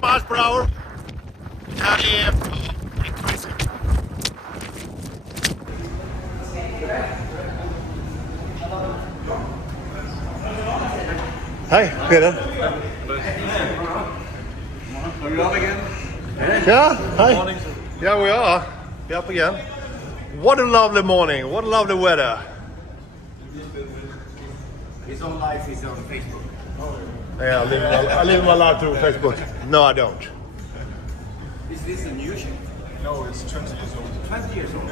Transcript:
miles per hour. Italian. Crazy. Hi, Peter. Are you up again? Yeah, hi. Yeah, we are. We're up again. What a lovely morning. What a lovely weather. His own life is on Facebook. Yeah, I live my life through Facebook. No, I don't. Is this a new ship? No, it's 20 years old. 20 years old.